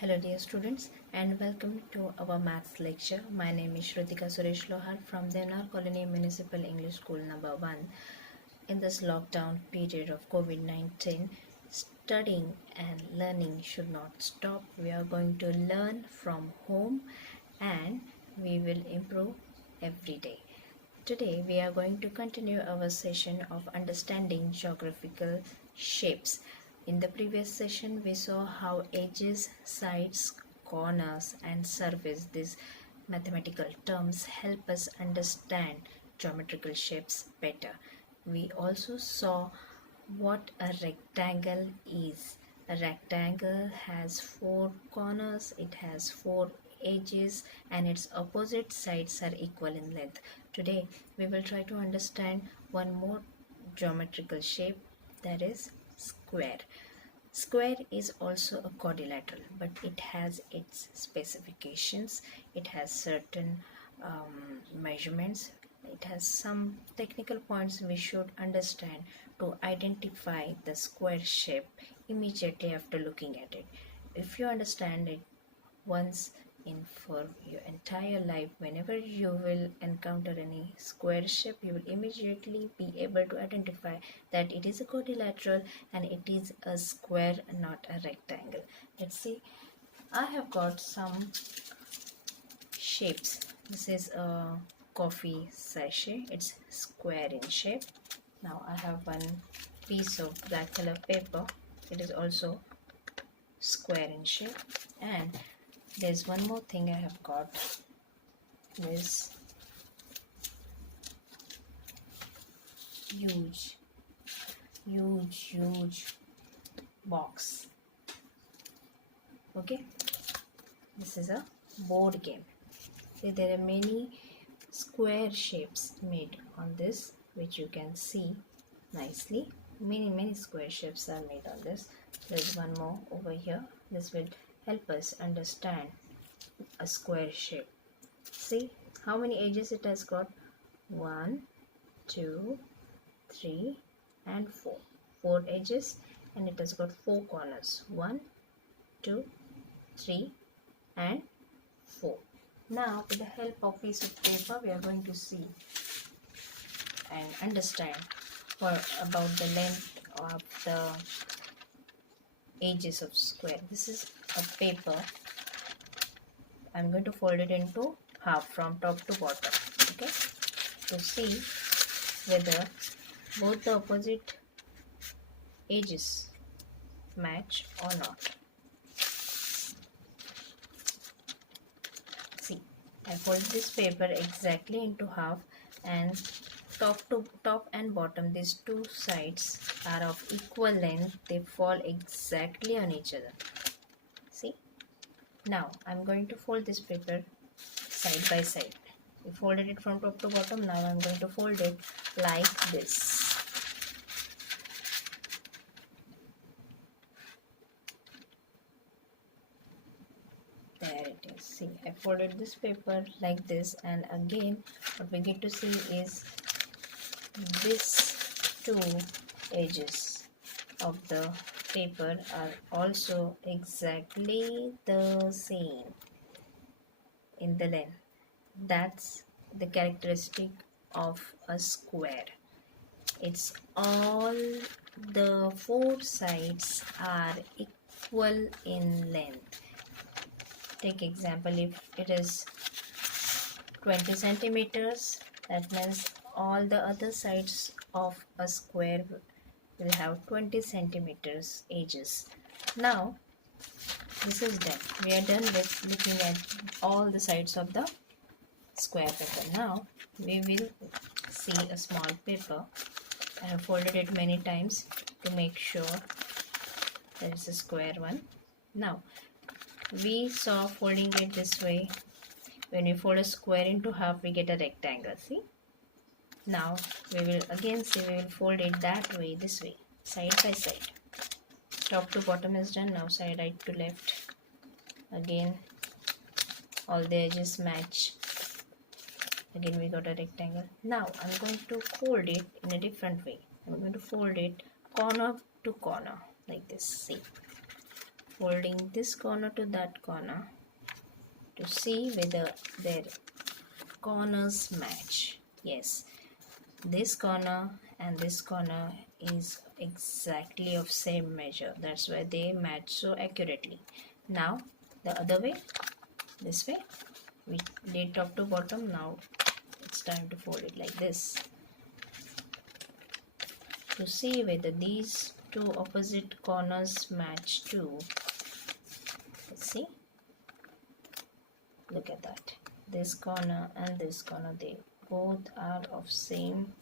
Hello dear students and welcome to our maths lecture. My name is Shrutika S Lohar from Deonar Colony Municipal English School number 1. In this lockdown period of COVID-19, studying and learning should not stop. We are going to learn from home and we will improve every day. Today we are going to continue our session of understanding geographical shapes. In the previous session we saw how edges, sides, corners and surface, these mathematical terms, help us understand geometrical shapes better. We also saw what a rectangle is. A rectangle has 4 corners, it has 4 edges and its opposite sides are equal in length. Today we will try to understand one more geometrical shape, that is square. Square is also a quadrilateral, but it has its specifications. It has certain measurements. It has some technical points we should understand to identify the square shape immediately after looking at it. If you understand it once in for your entire life, whenever you will encounter any square shape, you will immediately be able to identify that it is a quadrilateral and it is a square, not a rectangle. Let's see. I have got some shapes. This is a coffee sachet. It's square in shape. Now I have one piece of black color paper. It is also square in shape. And there's one more thing I have got, this huge box. Okay, this is a board game. See, there are many square shapes made on this, which you can see nicely. Many square shapes are made on this. There's one more over here. This will help us understand a square shape. See how many edges it has got? 1, 2, 3 and 4. 4 edges, and it has got 4 corners. 1, 2, 3 and 4. Now with the help of piece of paper we are going to see and understand about the length of the edges of square. This is a paper. I'm going to fold it into half from top to bottom, okay, to see whether both the opposite edges match or not. See, I fold this paper exactly into half, and top and bottom, these two sides are of equal length. They fall exactly on each other. See, now I'm going to fold this paper side by side. We folded it from top to bottom. Now I'm going to fold it like this. There it is. See, I folded this paper like this, and again what we get to see is these two edges of the paper are also exactly the same in the length. That's the characteristic of a square. It's all the 4 sides are equal in length. Take example, if it is 20 centimeters, that means all the other sides of a square will have 20 centimeters edges. Now this is done. We are done with looking at all the sides of the square paper. Now we will see a small paper. I have folded it many times to make sure there is a square one. Now we saw folding it this way. When we fold a square into half, we get a rectangle. See, now we will again see, we will fold it that way, this way, side by side. Top to bottom is done. Now side right to left. Again all the edges match. Again we got a rectangle. Now I'm going to fold it in a different way. I'm going to fold it corner to corner like this. See, folding this corner to that corner to see whether their corners match. Yes, this corner and this corner is exactly of same measure. That's why they match so accurately. Now the other way, this way, we did top to bottom. Now it's time to fold it like this to see whether these two opposite corners match too. Let's see. Look at that. This corner and this corner, they both are of same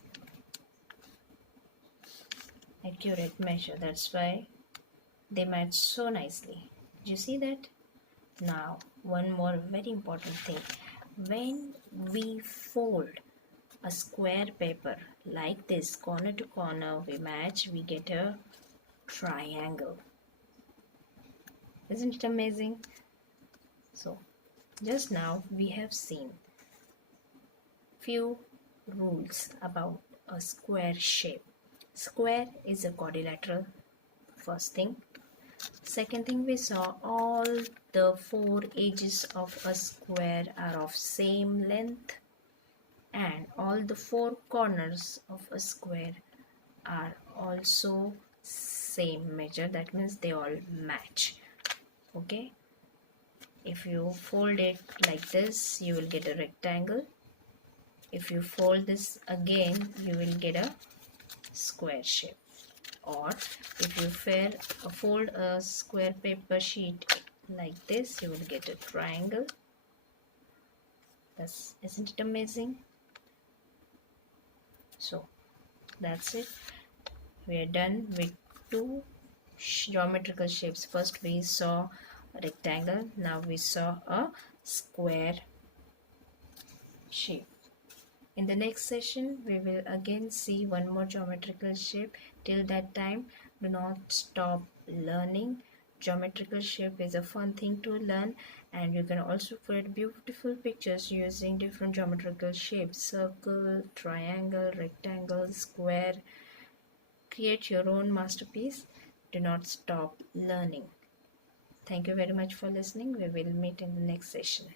accurate measure. That's why they match so nicely. Do you see that? Now, one more very important thing. When we fold a square paper like this, corner to corner, we match, we get a triangle. Isn't it amazing? So, just now we have seen few rules about a square shape. Square is a quadrilateral, first thing. Second thing, we saw all the four edges of a square are of same length and all the four corners of a square are also same measure. That means they all match. Okay, if you fold it like this, you will get a rectangle. If you fold this again, you will get a square shape. Or if you fold a square paper sheet like this, you will get a triangle. Isn't it amazing? So that's it. We are done with two geometrical shapes. First we saw a rectangle, now we saw a square shape. In the next session, we will again see one more geometrical shape. Till that time, do not stop learning. Geometrical shape is a fun thing to learn, and you can also create beautiful pictures using different geometrical shapes: circle, triangle, rectangle, square. Create your own masterpiece. Do not stop learning. Thank you very much for listening. We will meet in the next session.